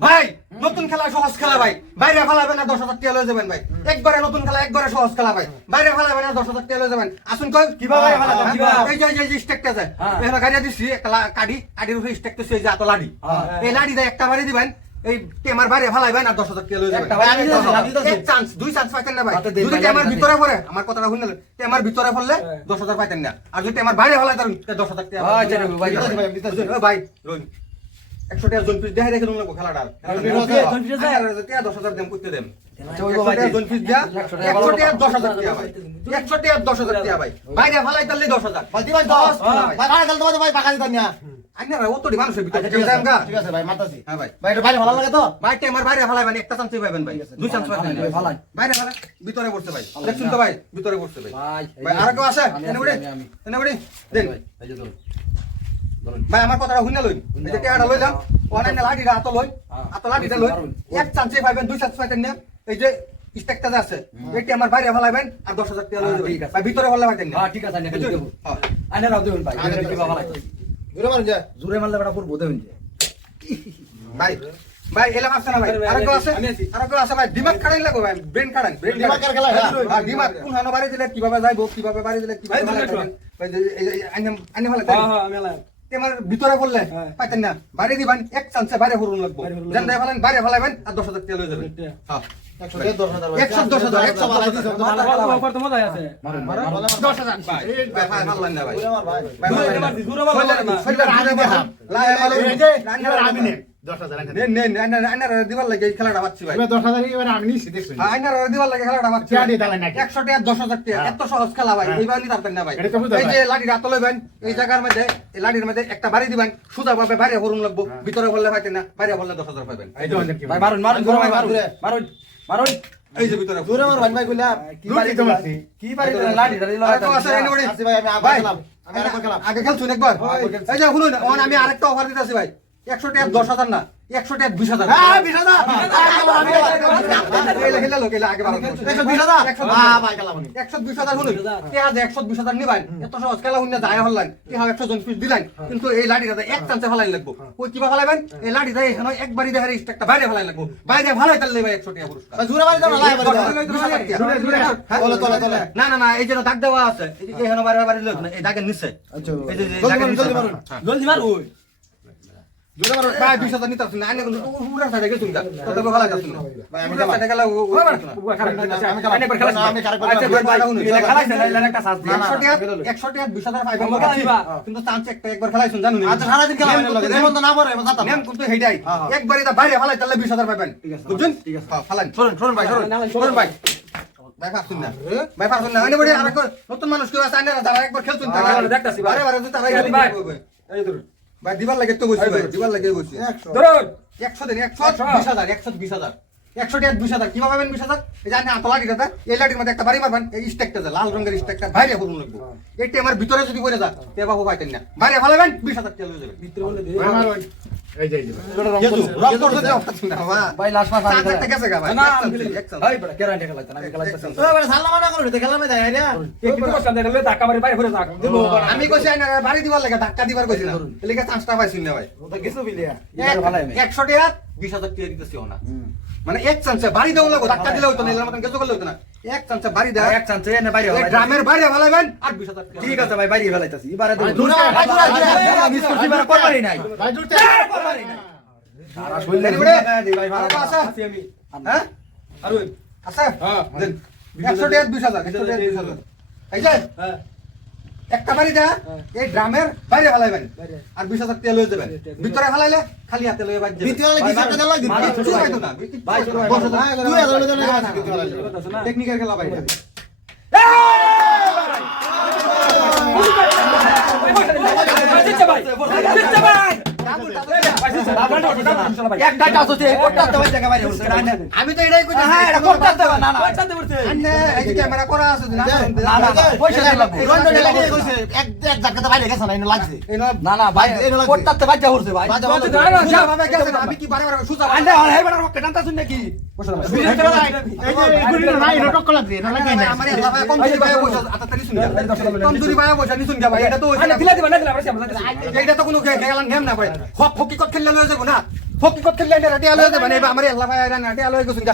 ভাই নতুন খেলা সহজ খেলা ভাই। বাইরে ফেলাবেন না দশ হাজার টাকা লয়ে যাবেন ভাই। একবারে নতুন খেলা একবারে সহজ খেলা ভাই। বাইরে ফেলাবেন না দশ হাজার টাকা লয়ে যাবেন। আসুন কই? কীভাবে? হ্যাঁ, এই যে এই যে- স্টেকটা যায় হ্যাঁ। এখানে গাড়ি দিছি একটা কাঠি। কাঠির উপরে স্টেকটা সেই যে এত লাডি হ্যাঁ। এই লাডি দিয়ে একটা বাড়ি দিবেন এই টেমার বাইরে ফেলাইবেন আর দশ হাজার টাকা লয়ে যাবেন। এক চান্স দুই চান্স পাইতেন না ভাই। যদি টেমার ভিতরে পড়ে আমার কথাটা শুনলেন টেমার ভিতরে পড়লে হ্যাঁ। দশ হাজার পাইতেন না। আর যদি টেমার বাইরে ফেলাই তাহলে দশ হাজার টাকা ভাই, ভাই, ভাই রোহিত, একশো টাকা জন পিস দেখাই রেখে লাগবো খেলাটা। পিস আছে? জন পিস আছে? টাকা দশ হাজার দাম করতে দেন দিন। মানুষের ভিতরে পড়ছে ভাই। দেখছুন তো ভাই ভিতরে পড়ছে ভাই। আর কেউ উড়ি দেন। ভাই, যে আমার কথাটা শুনে লইন এই যে টেয়াটা লইলাম অনলাইন লাঠিটা হাত লই হ্যাঁ। হাত লাঠিটা লই। এক চান্সে পাইবেন দুই চান্স পাইতেন না। এই যে স্টেকটা আছে এইটা আমার বাইরে ফেলাইবেন আর দশ হাজার টাকা লই হ্যাঁ, যাবেন। ভাই ভিতরে ফেলা পাইতেন না হ্যাঁ, ঠিক আছে, আইনে দেবো। হ্যাঁ। রাও দেবেন ভাই, আইনে এটা কীভাবে লাগছে? ঘুরে মারুন যায় জোরে মারলে বেটা পুরো বোধে হইছে। ভাই ভাই এলাম আছে না ভাই? আর কেউ আছে। আর কেউ আছে ভাই? দিমাগ খাড়াই লাগো ভাই ব্রেন খাড়ান ব্রেন দিমাগের খেলা, হ্যাঁ। দিমাগ কোন হানো বাড়ি দিলে কীভাবে যাইবো কীভাবে বাড়ি দিলে কীভাবে ভাই, যে যে আইনে আইনে ভালো হ্যাঁ হ্যাঁ আমি এলাম তোমার ভিতরে পড়লে হ্যাঁ। পাইতেন না। বাইরে দিবেন এক চান্সে বাইরে ফুরুন লাগবো। যেন দেয় ফেলেন বাইরে ফেলাইবেন আর দশ হাজার টাকা লয়ে যাবেন। হ্যাঁ। একশো দশ হাজার একশো দশ হাজার। দশ ভাই ভাই হ্যাঁ, হ্যাঁ। হ্যাঁ। একটা বাড়ি দিবেন ভাবে বাইরে হরুন লাগবো ভিতরে বললে পাইতেন না বাইরে বললে দশ হাজার পাবেন এই যে অনেক কি ভাই, মারুন, মারুন, মারুন। মারুন, মারুন। এই যে ভিতরে ভাই কইলা কি বাড়ি কি বাড়ি আছে এনে আমি আবার খেলাম আগে খেলছুন একবার এই যে শুনুন আমি আরেকটা অফার দিতেছি ভাই একশো টাকা দশ হাজার না একশো বিশ হাজার। হ্যাঁ বিশ হাজার। হেলে ভালো। একশো বিশ হাজার। একশো হ্যাঁ আমি একশো হাজার। এত সহজ খেলা যায় হল্লান একশো জন পিস দিলেন কিন্তু এই লাঠিটা এক চান্সে ফেলাই লাগবো। ওই কিবা ফেলাইবেন? এই লাঠিটা এখানে একবারই দেখার স্টেকটা বাইরে ফেলাই লাগবো। বাইরে ফেলাই তাহলে ভাই একশো টাকা পুরস্কার। দাও না। হ্যাঁ? না না না এই যে দাগ দেওয়া আছে এখানে বারে বারে লোক না এই দাগের নিচে। আচ্ছা। জলদি মারুন নতুন মানুষ কেউ আছে, একবার খেলছুন, হ্যাঁ, ভাই। দিবার লাগে তো বসছি ভাই, দিবার লাগে বসছি। ধরুন। একশো দিন একশো। একশো। বিশ হাজার একশো বিশ হাজার। একশো টাকা বিশ হাজার। কীভাবে পাবেন বিশ হাজার? এই যে আত এই লাঠির মধ্যে একটা বাড়ি মারবেন এই স্টেকটা লাল রঙের স্টেকটা বাইরে করুন লাগবো। এইটা আমার ভিতরে যদি করে যা তে বাবু পাইতেন না। বাইরে ফেলাবেন বিশ হাজার টাকা লয়ে যাবেন। ভিতরে বলে আমি চান্সে, খেলি। এক চান্সে। এই বেটা, কেরা আনি খেলাইতেন? আমি খেলাইতেছি না। তো এবারে সাল্লা মানা করুন তো খেলামে দেয় রে। কে কিন্তু কষ্ট দেয় লই ধাক্কা মারি বাইরে ঘুরে থাক। দেবো আমি কইছি আইনা বাড়ি দিবার লাগে ধাক্কা দিবার এলিকে চান্সটা পাইছি না ভাই। কিছু। একশো টাকা বিশ হাজার টাকা দিতেছি না মানে এক চান্সে বাড়ি দেওয়া লাগো ধাক্কা দিলে হইতো না এলার মতন গেছো করলে হইতো না। এক চান্সে বাড়ি এক চান্সে এনে টাকা ঠিক আছে ভাই, বাইরে ফেলাইতেছি। এবারে দেবো। দূরে, ভাই, দূরে, দূরে। মিস করছি, এবারে করবারই নাই। ভাই। সারা শরীরে বেড়ে। আরে না। বাসা। আমি হ্যাঁ আর আছে হ্যাঁ দেন একশো টাকা বিশ হাজার টাকা বিশ হাজার এই যে হ্যাঁ একটা বাড়ি যা এই ড্রামের বাইরে ফেলাইবেন বাইরে। আর বিশ হাজার তেল হয়ে যাবেন। ভিতরে ফেলাইলে খালি হাতে লয়ে বাদ ভিতরে খেলা কিছু একটা টাচ হচ্ছে, একটা টাচ হচ্ছে, একেবারে হচ্ছে। আমি তো এটাই কইছি হ্যাঁ, এটা করতে হবে, না, না। আন্নে এই যে ক্যামেরা করা আছে না না, না, পয়সা লাগবে। রঞ্জনে লাগিয়ে কইছে এক এক জায়গাতে বাইরে গেছে না এনে লাগছে। না, না, ভাই, এই লাগছে। করতে ভাই। ভাবে গেছে আমি কি বারে বারে সুজা আর টানতাছুন নাকি? এই যে, এগুলি না, এটা। আমার কম শুন কম ভাই এটা তো তো কোনো না। ভাই হক হকিকত খেললে লয়ে যাব না ফকি কত খেললে রেডি আলো মানে আমার আল্লাহ ভাই রেডি আলো গেছুন